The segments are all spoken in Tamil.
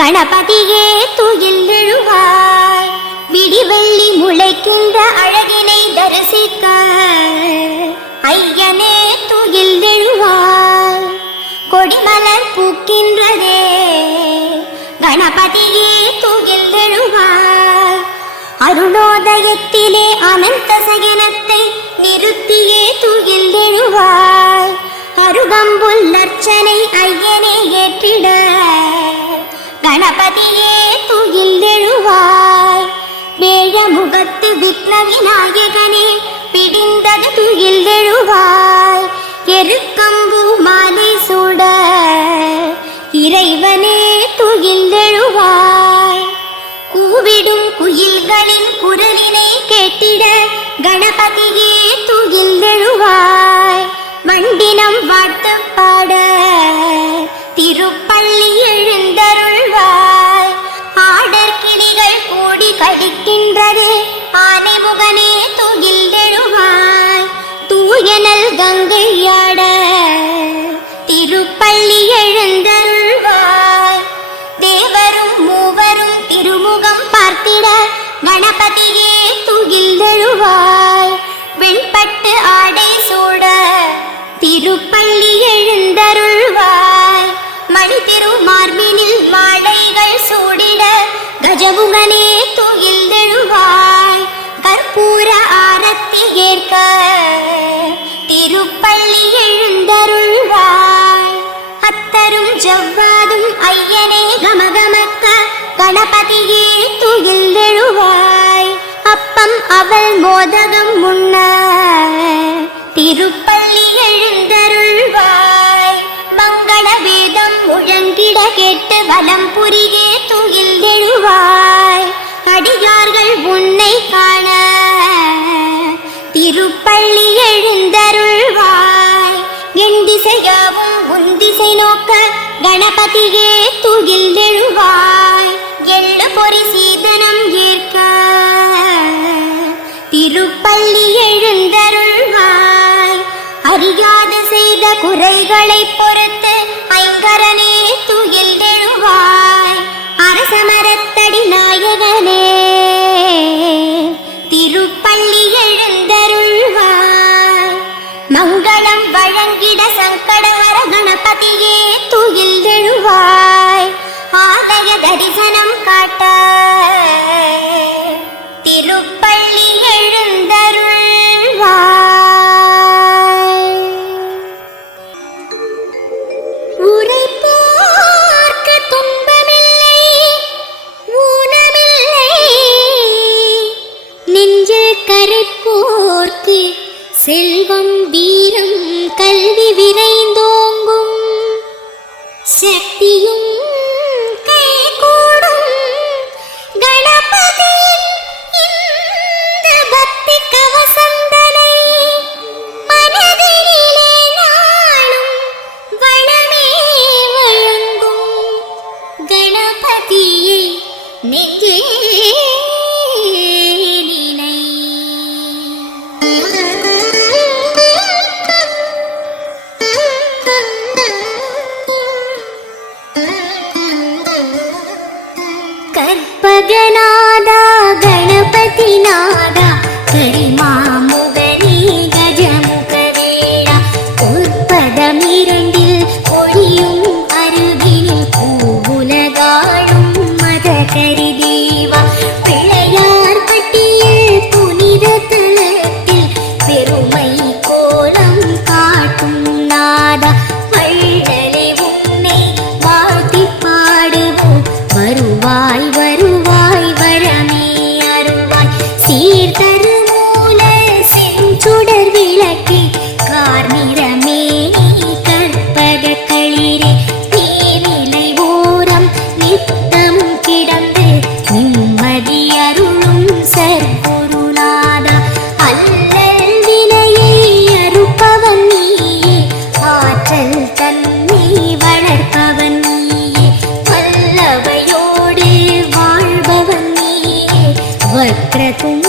கணபதியே தூயில் எழுவாய். விடிவெள்ளி முளைக்கின்ற அழகினை தரிசிக்க. ஐயனே தூயில் எழுவாய். கொடிமலர் பூக்கின்றதே. கணபதியே தூயில் எழுவாய். அருணோதயத்திலே அனந்த சயனத்தை நிறுத்தியே தூயில் எழுவாய். அருகம்புல் அர்ச்சனை ஐயனே ஏற்றிட. கணபதியே தூயில் எழுவாய். வேழ முகத்து விக்ன விநாயகனே பிடிந்தது துயில் எழுவாய். எருக்கம்பு மாலை சூட இறைவனே துயில் எழுவாய். கூவிடும் குயில்களின் குரலினை கேட்டிட கணபதியே துயில் எழுவாய். வண்டினம் வாழ்த்து பாட திருப்பள்ளி எழுந்தருள்வாய். ஆடர் கிளிகள் கூடி கடிக்கின்றதே ஆனை முகனே துயில் தூயனல் கங்கையாட திருப்பள்ளி எழுந்தருள்வாய். தேவரும் மூவரும் திருமுகம் பார்த்திட கணபதியே கஜமுகனே துயில்ழுவாய் கற்பூர ஆரத்தி ஏற்க திருப்பள்ளி எழுந்தருள்வாய். அத்தரும் ஜவ்வாதும் ஐயனே கமகமக்க கணபதியே துயில்ழுவாய் அப்பம் அவள் மோதகம் முன்ன திருப்பள்ளி எழுந்தருள்வாய். வேதம் முழங்கிட கேட்டு வலம் புரியே துயில் எழுவாய். அடியார்கள் உன்னை காண திருப்பள்ளி எழுந்தருள்வாய். என் திசையாவும் உன் திசை நோக்க கணபதியே துயில் எழுவாய். எள்ளு பொறி சீதனம் ஏற்க திருப்பள்ளி எழுந்தருள்வாய். அறியாது செய்த குறைகளை பொறுத்து ஐங்கரன் நெஞ்சில் கரை கரைப்போர்க்கு செல்வம் வீ ಕರಿನಾದ ಕರಿ வல்லவையோடு வாழ்பவன் நீயே வக்ரதும்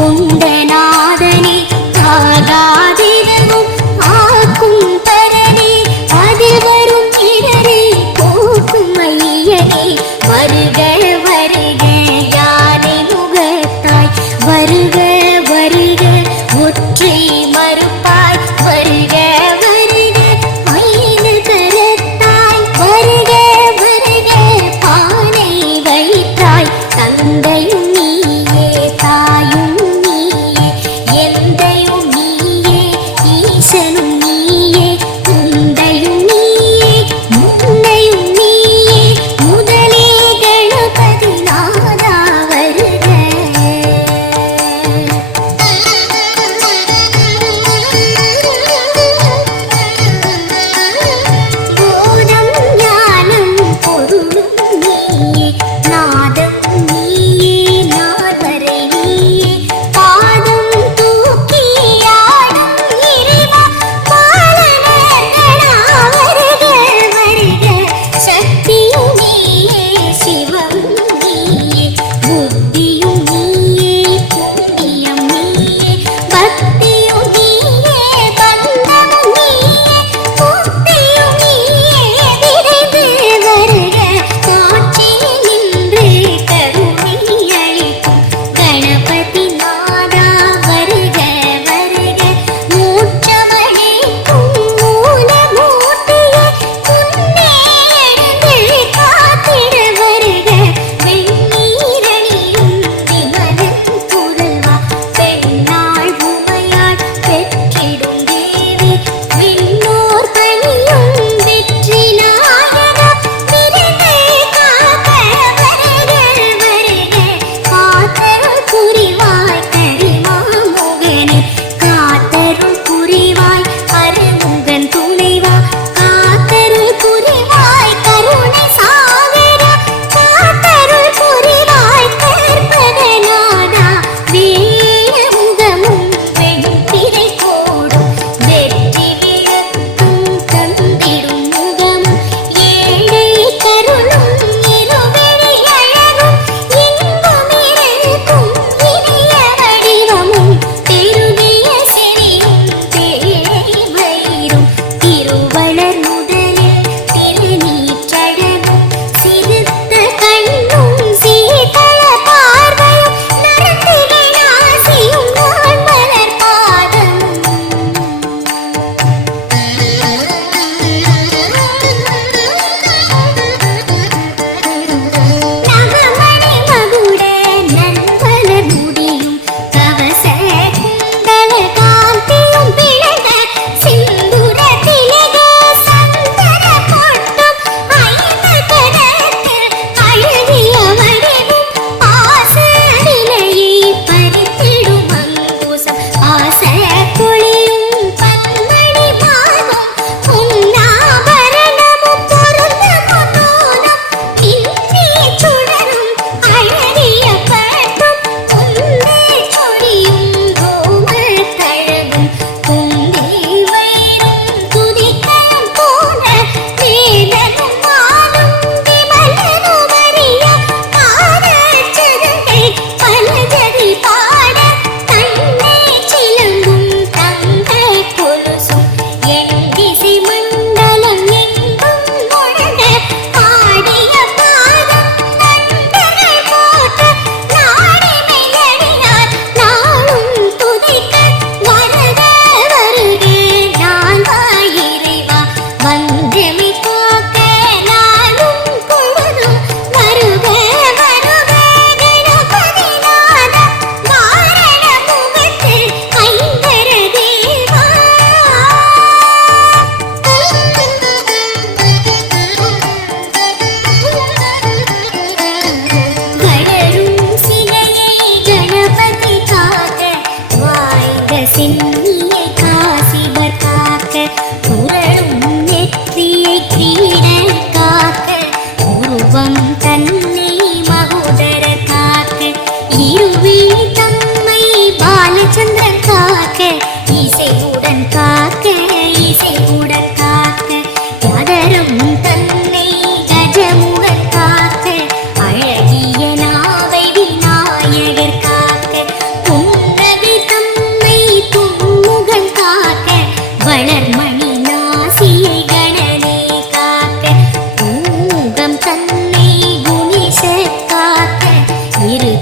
உந்தனா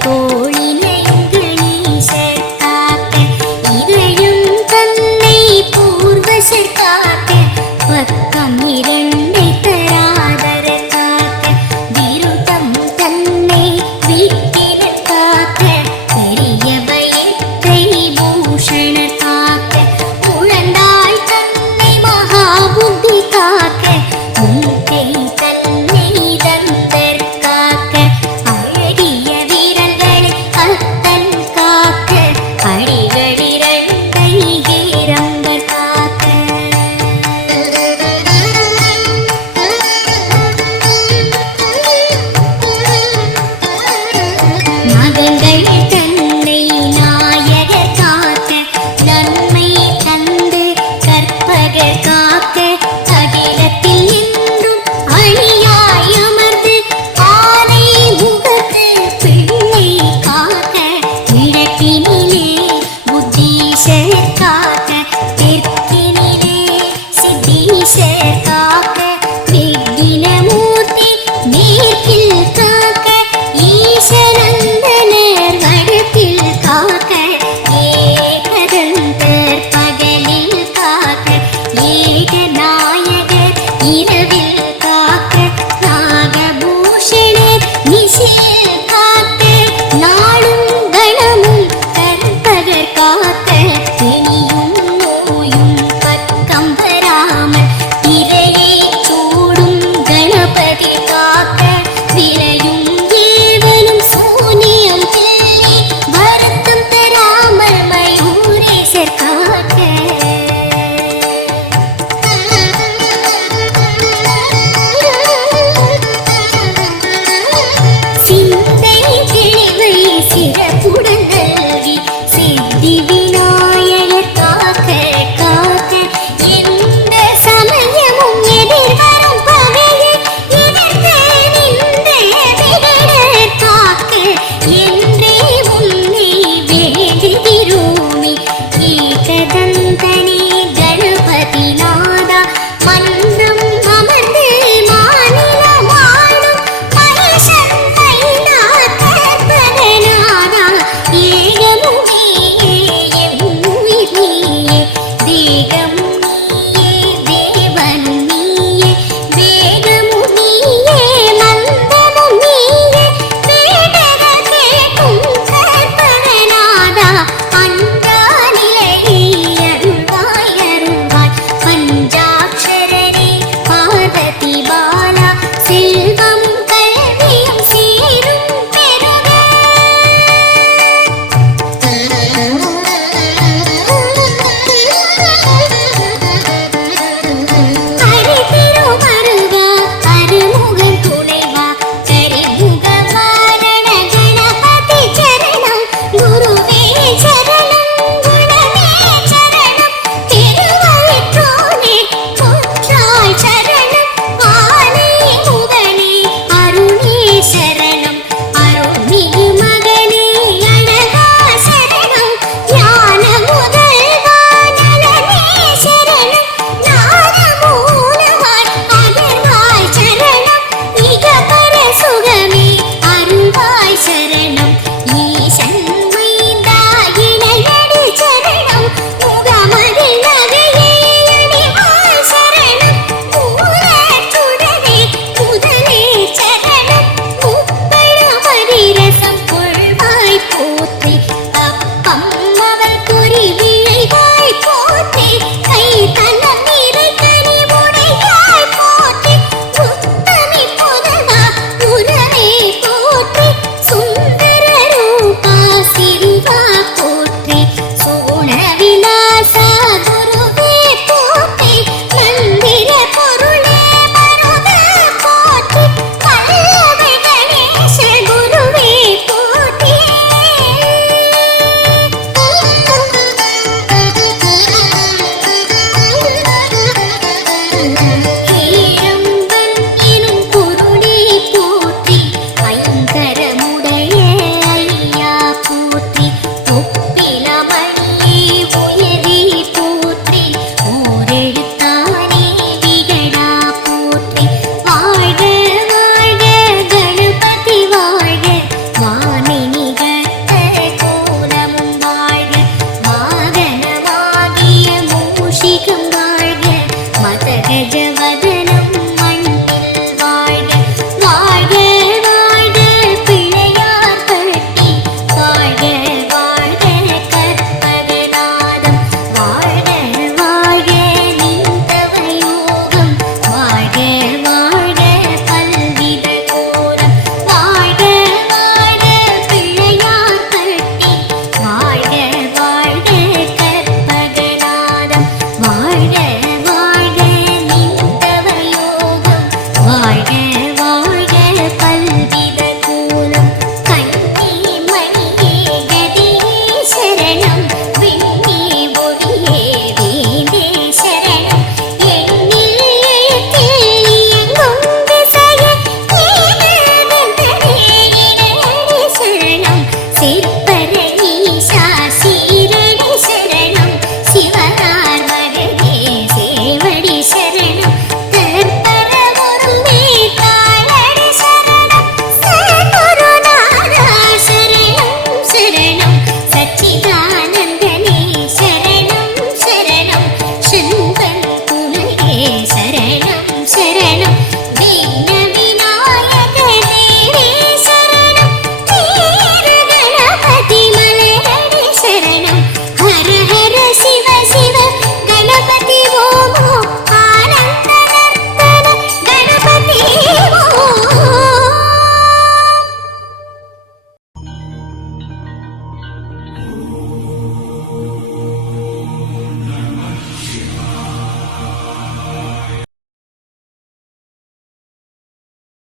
tôi.